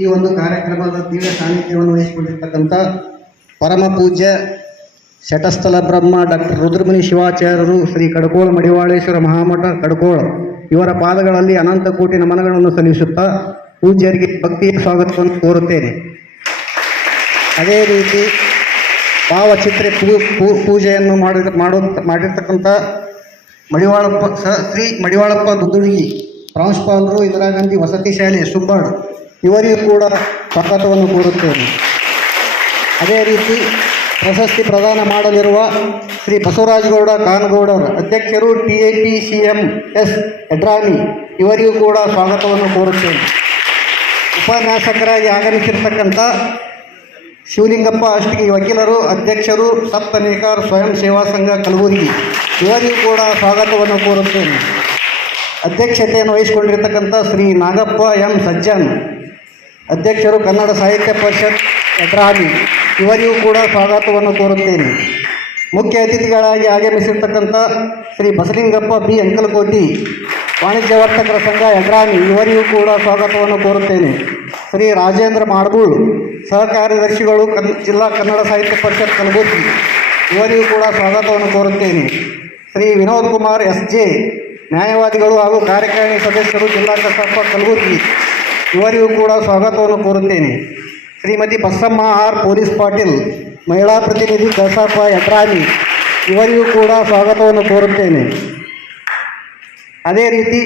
ಈ ಒಂದು ಕಾರ್ಯಕ್ರಮದ ದಿವ್ಯ ಸಾನ್ನಿಧ್ಯವನ್ನು ವಹಿಸಿಕೊಂಡಿರ್ತಕ್ಕಂಥ ಪರಮ ಪೂಜ್ಯ ಶಟಸ್ಥಲ ಬ್ರಹ್ಮ ಡಾಕ್ಟರ್ ರುದ್ರಮುನಿ ಶಿವಾಚಾರ್ಯರು ಶ್ರೀ ಕಡಕೋಳ ಮಡಿವಾಳೇಶ್ವರ ಮಹಾಮಠ ಕಡಕೋಳ. ಇವರ ಪಾದಗಳಲ್ಲಿ ಅನಂತ ಕೋಟಿ ನಮನಗಳನ್ನು ಸಲ್ಲಿಸುತ್ತಾ ಪೂಜ್ಯರಿಗೆ ಭಕ್ತಿಯ ಸ್ವಾಗತವನ್ನು ಕೋರುತ್ತೇನೆ. ಅದೇ ರೀತಿ ಭಾವಚಿತ್ರೆ ಪೂ ಪೂಜೆಯನ್ನು ಮಾಡಿ ಮಾಡೋ, ಮಾಡಿರ್ತಕ್ಕಂಥ ಮಡಿವಾಳಪ್ಪ, ಸ, ಶ್ರೀ ಮಡಿವಾಳಪ್ಪ ದುದ್ದುಳಿಗಿ ಪ್ರಾಂಶುಪಾಲರು ಇಂದಿರಾ ಗಾಂಧಿ ವಸತಿ ಶಾಲೆ ಸುಬ್ಬಾಡ್ ಇವರಿಗೂ ಕೂಡ ಸ್ವಾಗತವನ್ನು ಕೋರುತ್ತೇನೆ ಅದೇ ರೀತಿ ಪ್ರಶಸ್ತಿ ಪ್ರದಾನ ಮಾಡಲಿರುವ ಶ್ರೀ ಬಸವರಾಜಗೌಡ ಕಾನಗೌಡರ ಅಧ್ಯಕ್ಷರು T A P C M S ಎಡ್ರಾನಿ ಇವರಿಗೂ ಕೂಡ ಸ್ವಾಗತವನ್ನು ಕೋರುತ್ತೇನೆ. ಉಪನ್ಯಾಸಕರಾಗಿ ಆಗಮಿಸಿರ್ತಕ್ಕಂಥ ಶಿವಲಿಂಗಪ್ಪ ಅಷ್ಟಿಗೆ ವಕೀಲರು, ಅಧ್ಯಕ್ಷರು, ಸಪ್ತನೇಕಾರ್ ಸ್ವಯಂ ಸೇವಾ ಸಂಘ ಕಲಬುರಗಿ ಇವರಿಗೂ ಕೂಡ ಸ್ವಾಗತವನ್ನು ಕೋರುತ್ತೇನೆ. ಅಧ್ಯಕ್ಷತೆಯನ್ನು ವಹಿಸಿಕೊಂಡಿರ್ತಕ್ಕಂಥ ಶ್ರೀ ನಾಗಪ್ಪ ಎಂ ಸಜ್ಜನ್ ಅಧ್ಯಕ್ಷರು ಕನ್ನಡ ಸಾಹಿತ್ಯ ಪರಿಷತ್ ಯಡ್ರಾಮಿ ಇವರಿಗೂ ಕೂಡ ಸ್ವಾಗತವನ್ನು ಕೋರುತ್ತೇನೆ. ಮುಖ್ಯ ಅತಿಥಿಗಳಾಗಿ ಆಗಮಿಸಿರ್ತಕ್ಕಂಥ ಶ್ರೀ ಬಸಲಿಂಗಪ್ಪ ಬಿ. ಅಂಕಲಕೋಟಿ, ವಾಣಿಜ್ಯ ವರ್ತಕರ ಸಂಘ ಯಡ್ರಾಮಿ ಇವರಿಗೂ ಕೂಡ ಸ್ವಾಗತವನ್ನು ಕೋರುತ್ತೇನೆ. ಶ್ರೀ ರಾಜೇಂದ್ರ ಮಾಡಗೂಳು ಸಹಕಾರ್ಯದರ್ಶಿಗಳು ಕನ್, ಜಿಲ್ಲಾ ಕನ್ನಡ ಸಾಹಿತ್ಯ ಪರಿಷತ್ ಕಲಬುರಗಿ, ಇವರಿಗೂ ಕೂಡ ಸ್ವಾಗತವನ್ನು ಕೋರುತ್ತೇನೆ. ಶ್ರೀ ವಿನೋದ್ ಕುಮಾರ್ ಎಸ್. ಜೆ. ನ್ಯಾಯವಾದಿಗಳು ಹಾಗೂ ಕಾರ್ಯಕಾರಿಣಿ ಸದಸ್ಯರು ಜಿಲ್ಲಾ ಕಸಾಪ ಕಲಬುರಗಿ ಇವರಿಗೂ ಕೂಡ ಸ್ವಾಗತವನ್ನು ಕೋರುತ್ತೇನೆ. ಶ್ರೀಮತಿ ಬಸಮ್ಮ ಆರ್ ಪೊಲೀಸ್ ಪಾಟೀಲ್, ಮಹಿಳಾ ಪ್ರತಿನಿಧಿ ಕಸಾಪ ಯಡ್ರಾಮಿ ಇವರಿಗೂ ಕೂಡ ಸ್ವಾಗತವನ್ನು ಕೋರುತ್ತೇನೆ. ಅದೇ ರೀತಿ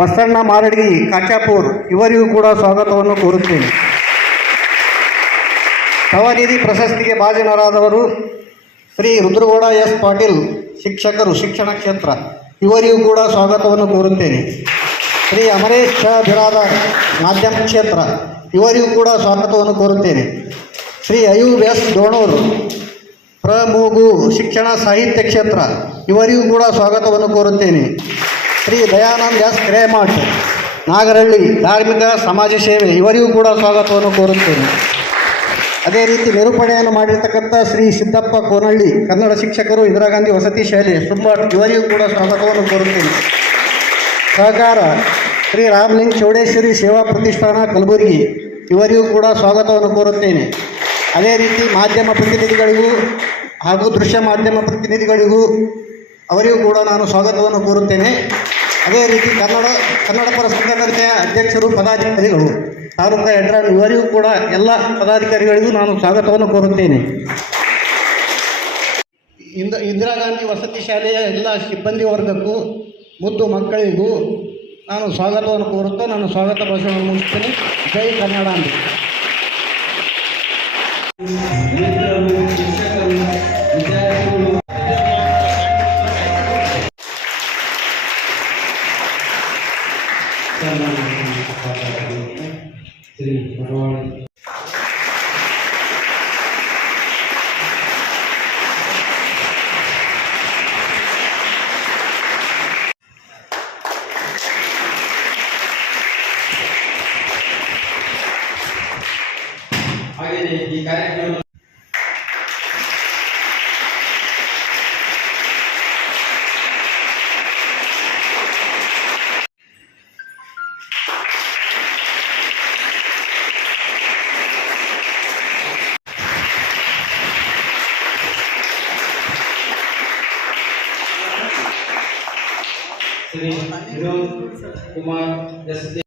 ಬಸಣ್ಣ ಮಾರಡಿ ಕಾಚಾಪುರ್ ಇವರಿಗೂ ಕೂಡ ಸ್ವಾಗತವನ್ನು ಕೋರುತ್ತೇನೆ. ನವನಿಧಿ ಪ್ರಶಸ್ತಿಗೆ ಭಾಜನರಾದವರು ಶ್ರೀ ರುದ್ರಗೌಡ ಎಸ್ ಪಾಟೀಲ್, ಶಿಕ್ಷಕರು ಶಿಕ್ಷಣ ಕ್ಷೇತ್ರ, ಇವರಿಗೂ ಕೂಡ ಸ್ವಾಗತವನ್ನು ಕೋರುತ್ತೇನೆ. ಶ್ರೀ ಅಮರೇಶ್ ಬಿರಾದ ಮಾಧ್ಯಮ ಕ್ಷೇತ್ರ. ಇವರಿಗೂ ಕೂಡ ಸ್ವಾಗತವನ್ನು ಕೋರುತ್ತೇನೆ. ಶ್ರೀ ಅಯೂಬ್ ಎಸ್ ಡೋಣೂರ್ ಪ್ರಮೂಗು ಶಿಕ್ಷಣ ಸಾಹಿತ್ಯ ಕ್ಷೇತ್ರ. ಇವರಿಗೂ ಕೂಡ ಸ್ವಾಗತವನ್ನು ಕೋರುತ್ತೇನೆ. ಶ್ರೀ ದಯಾನಂದ್ ಎಸ್ ಕ್ರೇಮಠ್ ನಾಗರಹಳ್ಳಿ ಧಾರ್ಮಿಕ ಸಮಾಜ ಸೇವೆ. ಇವರಿಗೂ ಕೂಡ ಸ್ವಾಗತವನ್ನು ಕೋರುತ್ತೇನೆ. ಅದೇ ರೀತಿ ನಿರೂಪಣೆಯನ್ನು ಮಾಡಿರ್ತಕ್ಕಂಥ ಶ್ರೀ ಸಿದ್ದಪ್ಪ ಕೋನಹಳ್ಳಿ ಕನ್ನಡ ಶಿಕ್ಷಕರು ಇಂದಿರಾ ಗಾಂಧಿ ವಸತಿ ಶಾಲೆ. ತುಂಬ ಇವರಿಗೂ ಕೂಡ ಸ್ವಾಗತವನ್ನು ಕೋರುತ್ತೇನೆ. ಸಹಕಾರ ಶ್ರೀ ರಾಮಲಿಂಗ ಚೌಡೇಶ್ವರಿ ಸೇವಾ ಪ್ರತಿಷ್ಠಾನ ಕಲಬುರಗಿ. ಇವರಿಗೂ ಕೂಡ ಸ್ವಾಗತವನ್ನು ಕೋರುತ್ತೇನೆ. ಅದೇ ರೀತಿ ಮಾಧ್ಯಮ ಪ್ರತಿನಿಧಿಗಳಿಗೂ ಹಾಗೂ ದೃಶ್ಯ ಮಾಧ್ಯಮ ಪ್ರತಿನಿಧಿಗಳಿಗೂ ಅವರಿಗೂ ಕೂಡ ನಾನು ಸ್ವಾಗತವನ್ನು ಕೋರುತ್ತೇನೆ. ಅದೇ ರೀತಿ ಕನ್ನಡ ಕನ್ನಡ ಪರ ಸಂಘಟನೆಯ ಅಧ್ಯಕ್ಷರು, ಪದಾಧಿಕಾರಿಗಳು ತಾಲೂಕ ಯಡ್ರಾನ್ ಇವರಿಗೂ ಕೂಡ ಎಲ್ಲ ಪದಾಧಿಕಾರಿಗಳಿಗೂ ನಾನು ಸ್ವಾಗತವನ್ನು ಕೋರುತ್ತೇನೆ. ಇಂದ, ಇಂದಿರಾ ಗಾಂಧಿ ವಸತಿ ಶಾಲೆಯ ಎಲ್ಲ ಸಿಬ್ಬಂದಿ ವರ್ಗಕ್ಕೂ, ಮುದ್ದು ಮಕ್ಕಳಿಗೂ ನಾನು ಸ್ವಾಗತವನ್ನು ಕೋರುತ್ತಾ ನಾನು ಸ್ವಾಗತ ಭಾಷಣವನ್ನು ಮುಗಿಸ್ತೇನೆ. ಜೈ ಕನ್ನಡ ಅಂತ kuma da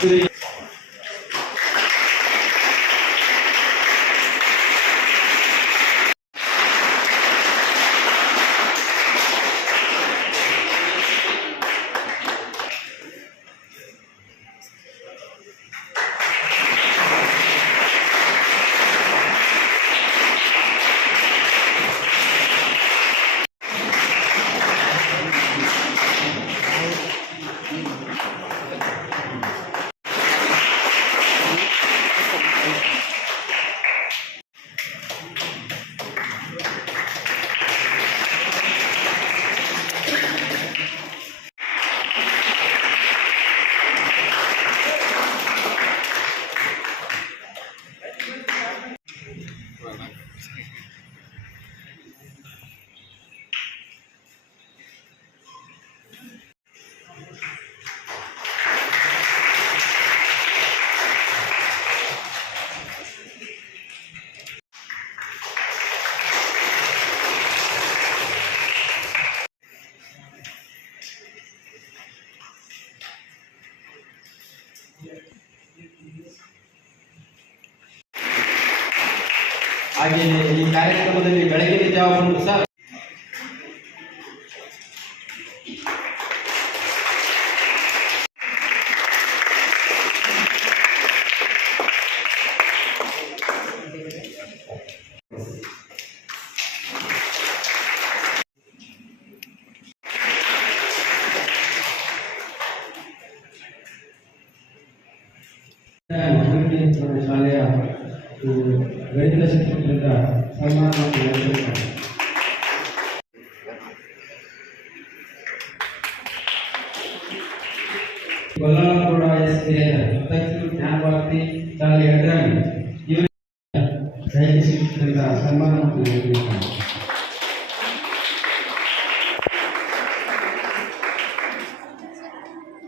திரு ಹಾಗೆಯೇ ಈ ಕಾರ್ಯಕ್ರಮದಲ್ಲಿ ಬೆಳಗಿನ ಜಾವ ಸಹ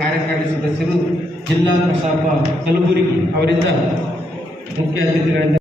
ಕಾರ್ಯಕಾರಿ ಸದಸ್ಯರು ಜಿಲ್ಲಾ ಕಸಾಪ ಕಲಬುರಗಿ ಅವರಿಂದ ಮುಖ್ಯ ಅತಿಥಿಗಳಿಂದ